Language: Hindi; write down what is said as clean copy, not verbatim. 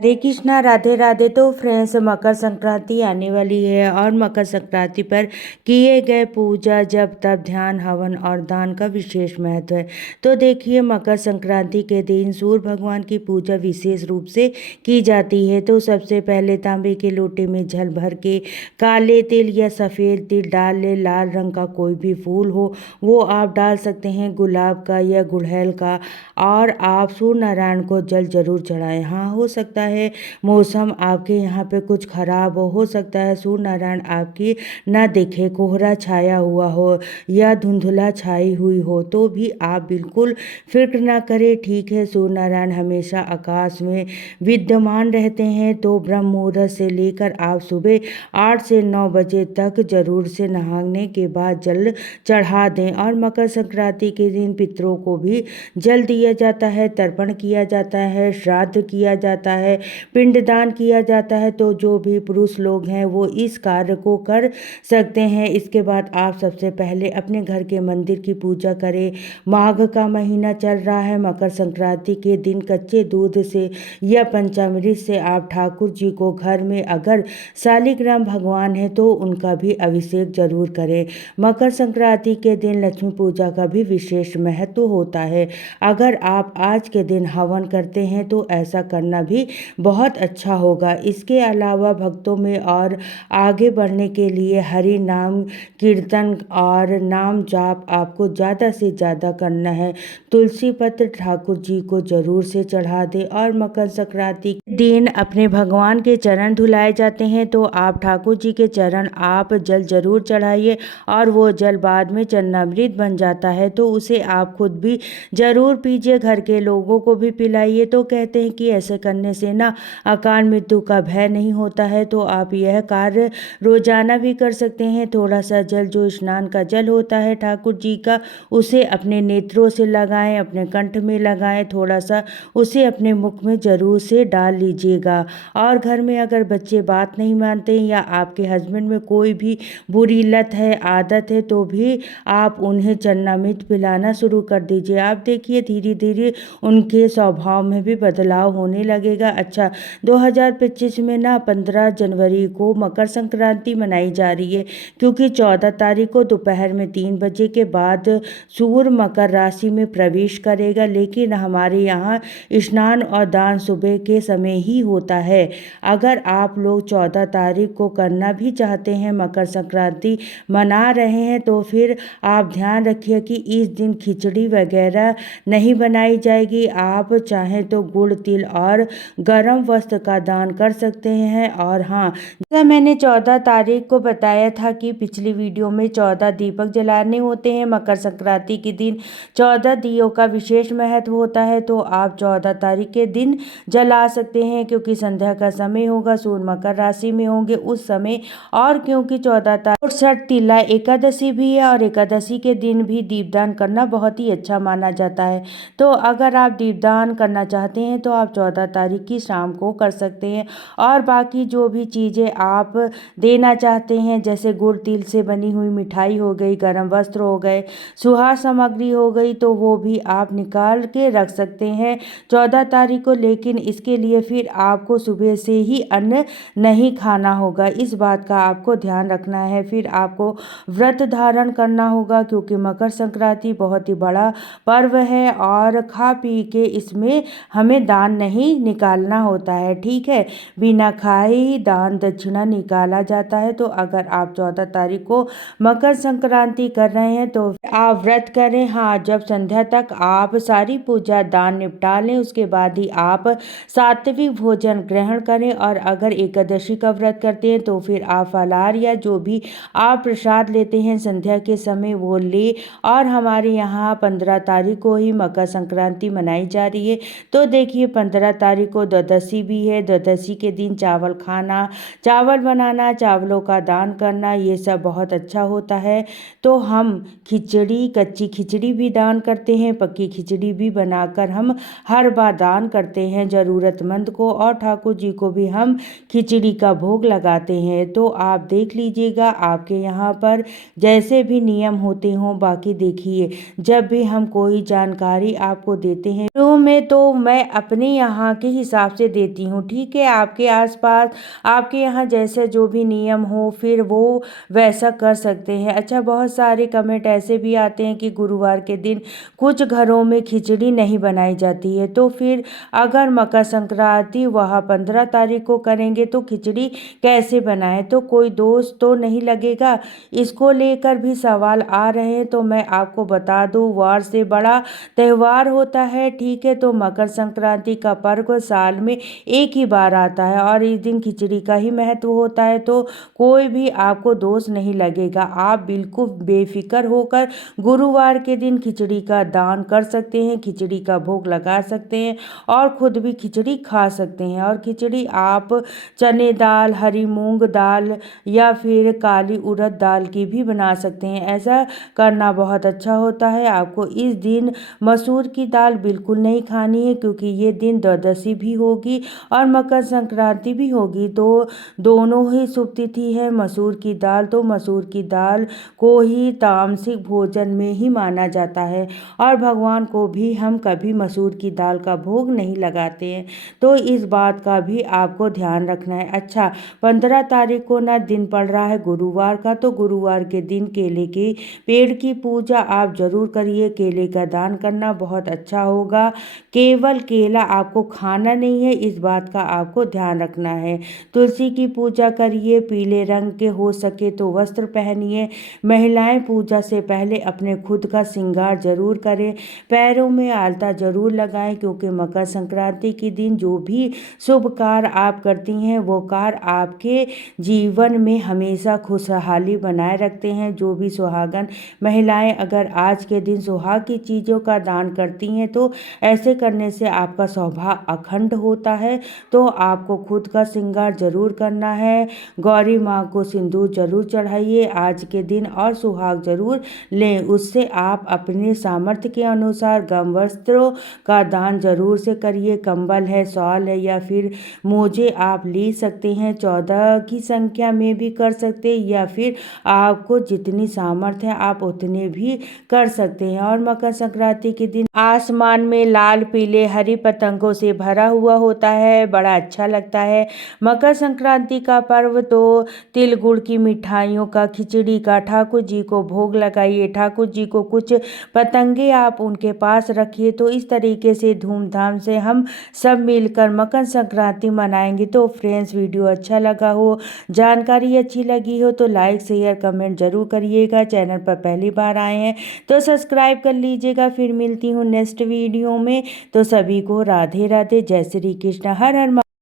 हरे कृष्णा, राधे राधे। तो फ्रेंड्स, मकर संक्रांति आने वाली है और मकर संक्रांति पर किए गए पूजा जब तब ध्यान, हवन और दान का विशेष महत्व है। तो देखिए, मकर संक्रांति के दिन सूर्य भगवान की पूजा विशेष रूप से की जाती है। तो सबसे पहले तांबे के लोटे में जल भर के काले तिल या सफ़ेद तिल डाल ले। लाल रंग का कोई भी फूल हो वो आप डाल सकते हैं, गुलाब का या गुड़हल का। और आप सूर्य नारायण को जल जरूर चढ़ाएं। हाँ, हो सकता है मौसम आपके यहाँ पे कुछ खराब हो सकता है सूर्य नारायण आपकी ना दिखे, कोहरा छाया हुआ हो या धुंधला छाई हुई हो, तो भी आप बिल्कुल फिक्र ना करें। ठीक है, सूर्य नारायण हमेशा आकाश में विद्यमान रहते हैं। तो ब्रह्म मुहूर्त से लेकर आप सुबह 8 से 9 बजे तक जरूर से नहाने के बाद जल चढ़ा दें। और मकर संक्रांति के दिन पितरों को भी जल दिया जाता है, तर्पण किया जाता है, श्राद्ध किया जाता है, पिंडदान किया जाता है। तो जो भी पुरुष लोग हैं वो इस कार्य को कर सकते हैं। इसके बाद आप सबसे पहले अपने घर के मंदिर की पूजा करें। माघ का महीना चल रहा है। मकर संक्रांति के दिन कच्चे दूध से या पंचामृत से आप ठाकुर जी को घर में, अगर शालिग्राम भगवान है तो उनका भी अभिषेक जरूर करें। मकर संक्रांति के दिन लक्ष्मी पूजा का भी विशेष महत्व होता है। अगर आप आज के दिन हवन करते हैं तो ऐसा करना भी बहुत अच्छा होगा। इसके अलावा भक्तों में और आगे बढ़ने के लिए हरि नाम कीर्तन और नाम जाप आपको ज़्यादा से ज़्यादा करना है। तुलसी पत्र ठाकुर जी को जरूर से चढ़ा दें। और मकर संक्रांति के दिन अपने भगवान के चरण धुलाए जाते हैं। तो आप ठाकुर जी के चरण आप जल जरूर चढ़ाइए और वो जल बाद में चरणामृत बन जाता है। तो उसे आप खुद भी जरूर पीजिए, घर के लोगों को भी पिलाइए। तो कहते हैं कि ऐसे करने से ना अकाल मृत्यु का भय नहीं होता है। तो आप यह कार्य रोजाना भी कर सकते हैं। थोड़ा सा जल, जो स्नान का जल होता है ठाकुर जी का, उसे अपने नेत्रों से लगाएं, अपने कंठ में लगाएं, थोड़ा सा उसे अपने मुख में जरूर से डाल लीजिएगा। और घर में अगर बच्चे बात नहीं मानते या आपके हस्बैंड में कोई भी बुरी लत है, आदत है, तो भी आप उन्हें चरणामृत पिलाना शुरू कर दीजिए। आप देखिए धीरे धीरे उनके स्वभाव में भी बदलाव होने लगेगा। अच्छा, 2025 में ना 15 जनवरी को मकर संक्रांति मनाई जा रही है, क्योंकि 14 तारीख को दोपहर में 3 बजे के बाद सूर्य मकर राशि में प्रवेश करेगा। लेकिन हमारे यहाँ स्नान और दान सुबह के समय ही होता है। अगर आप लोग 14 तारीख को करना भी चाहते हैं, मकर संक्रांति मना रहे हैं, तो फिर आप ध्यान रखिए कि इस दिन खिचड़ी वगैरह नहीं बनाई जाएगी। आप चाहें तो गुड़, तिल और गर्म वस्त्र का दान कर सकते हैं। और हाँ, जैसा मैंने 14 तारीख को बताया था कि पिछली वीडियो में 14 दीपक जलाने होते हैं। मकर संक्रांति के दिन 14 दियों का विशेष महत्व होता है। तो आप 14 तारीख के दिन जला सकते हैं, क्योंकि संध्या का समय होगा, सूर्य मकर राशि में होंगे उस समय। और क्योंकि 14 तारीख छठ तिला एकादशी भी है और एकादशी के दिन भी दीपदान करना बहुत ही अच्छा माना जाता है। तो अगर आप दीपदान करना चाहते हैं तो आप 14 तारीख की शाम को कर सकते हैं। और बाकी जो भी चीज़ें आप देना चाहते हैं, जैसे गुड़ तिल से बनी हुई मिठाई हो गई, गर्म वस्त्र हो गए, सुहाग सामग्री हो गई, तो वो भी आप निकाल के रख सकते हैं 14 तारीख को। लेकिन इसके लिए फिर आपको सुबह से ही अन्न नहीं खाना होगा, इस बात का आपको ध्यान रखना है। फिर आपको व्रत धारण करना होगा, क्योंकि मकर संक्रांति बहुत ही बड़ा पर्व है और खा पी के इसमें हमें दान नहीं निकालना होता है। ठीक है, बिना खाए ही दान दक्षिणा निकाला जाता है। तो अगर आप 14 तारीख को मकर संक्रांति कर रहे हैं तो आप व्रत करें। हाँ, जब संध्या तक आप सारी पूजा दान निपटा लें, उसके बाद ही आप सात्विक भोजन ग्रहण करें। और अगर एकादशी का व्रत करते हैं तो फिर आप फलाहार या जो भी आप प्रसाद लेते हैं संध्या के समय वो ले। और हमारे यहाँ 15 तारीख को ही मकर संक्रांति मनाई जा रही है। तो देखिए 15 तारीख को द्वादशी भी है। द्वादशी के दिन चावल खाना, चावल बनाना, चावलों का दान करना, ये सब बहुत अच्छा होता है। तो हम खिचड़ी, कच्ची खिचड़ी भी दान करते हैं, पक्की खिचड़ी भी बनाकर हम हर बार दान करते हैं ज़रूरतमंद को। और ठाकुर जी को भी हम खिचड़ी का भोग लगाते हैं। तो आप देख लीजिएगा आपके यहाँ पर जैसे भी नियम होते हों। बाकी देखिए, जब भी हम कोई जानकारी आपको देते हैं तो मैं अपने यहाँ के हिसाब हिसाब से देती हूँ, ठीक है। आपके आसपास आपके यहाँ जैसे जो भी नियम हो फिर वो वैसा कर सकते हैं। अच्छा, बहुत सारे कमेंट ऐसे भी आते हैं कि गुरुवार के दिन कुछ घरों में खिचड़ी नहीं बनाई जाती है, तो फिर अगर मकर संक्रांति वह 15 तारीख को करेंगे तो खिचड़ी कैसे बनाएं, तो कोई दोष तो नहीं लगेगा। इसको लेकर भी सवाल आ रहे हैं, तो मैं आपको बता दूं, वार से बड़ा त्यौहार होता है, ठीक है। तो मकर संक्रांति का पर्व साल में एक ही बार आता है और इस दिन खिचड़ी का ही महत्व होता है, तो कोई भी आपको दोष नहीं लगेगा। आप बिल्कुल बेफिक्र होकर गुरुवार के दिन खिचड़ी का दान कर सकते हैं, खिचड़ी का भोग लगा सकते हैं और खुद भी खिचड़ी खा सकते हैं। और खिचड़ी आप चने दाल, हरी मूंग दाल या फिर काली उड़द दाल की भी बना सकते हैं। ऐसा करना बहुत अच्छा होता है। आपको इस दिन मसूर की दाल बिल्कुल नहीं खानी है, क्योंकि ये दिन द्वादशी भी होगी और मकर संक्रांति भी होगी, तो दोनों ही शुभ तिथि है। मसूर की दाल, तो मसूर की दाल को ही तामसिक भोजन में ही माना जाता है और भगवान को भी हम कभी मसूर की दाल का भोग नहीं लगाते हैं, तो इस बात का भी आपको ध्यान रखना है। अच्छा, 15 तारीख को ना दिन पड़ रहा है गुरुवार का, तो गुरुवार के दिन केले के पेड़ की पूजा आप जरूर करिए। केले का दान करना बहुत अच्छा होगा। केवल केला आपको खाना नहीं है, इस बात का आपको ध्यान रखना है। तुलसी की पूजा करिए, पीले रंग के हो सके तो वस्त्र पहनिए। महिलाएं पूजा से पहले अपने खुद का श्रृंगार जरूर करें, पैरों में आलता जरूर लगाएं, क्योंकि मकर संक्रांति के दिन जो भी शुभ कार्य आप करती हैं वो कार्य आपके जीवन में हमेशा खुशहाली बनाए रखते हैं। जो भी सुहागन महिलाएं अगर आज के दिन सुहाग की चीज़ों का दान करती हैं, तो ऐसे करने से आपका सौभाग्य अखंड होता है। तो आपको खुद का श्रृंगार जरूर करना है। गौरी माँ को सिंदूर जरूर चढ़ाइए आज के दिन और सुहाग जरूर लें। उससे आप अपने सामर्थ्य के अनुसार गम वस्त्रों का दान जरूर से करिए। कंबल है, शॉल है या फिर मोजे आप ले सकते हैं। 14 की संख्या में भी कर सकते हैं या फिर आपको जितनी सामर्थ्य है आप उतने भी कर सकते हैं। और मकर संक्रांति के दिन आसमान में लाल, पीले, हरी पतंगों से भरा हुआ होता है, बड़ा अच्छा लगता है। मकर संक्रांति का पर्व तो तिल गुड़ की मिठाइयों का, खिचड़ी का, ठाकुर जी को भोग लगाइए, ठाकुर जी को कुछ पतंगे आप उनके पास रखिए, तो इस तरीके से धूमधाम से हम सब मिलकर मकर संक्रांति मनाएंगे। तो फ्रेंड्स, वीडियो अच्छा लगा हो, जानकारी अच्छी लगी हो तो लाइक शेयर कमेंट जरूर करिएगा। चैनल पर पहली बार आए हैं तो सब्सक्राइब कर लीजिएगा। फिर मिलती हूँ नेक्स्ट वीडियो में, तो सभी को राधे राधे, जय श्री कृष्ण, हर हर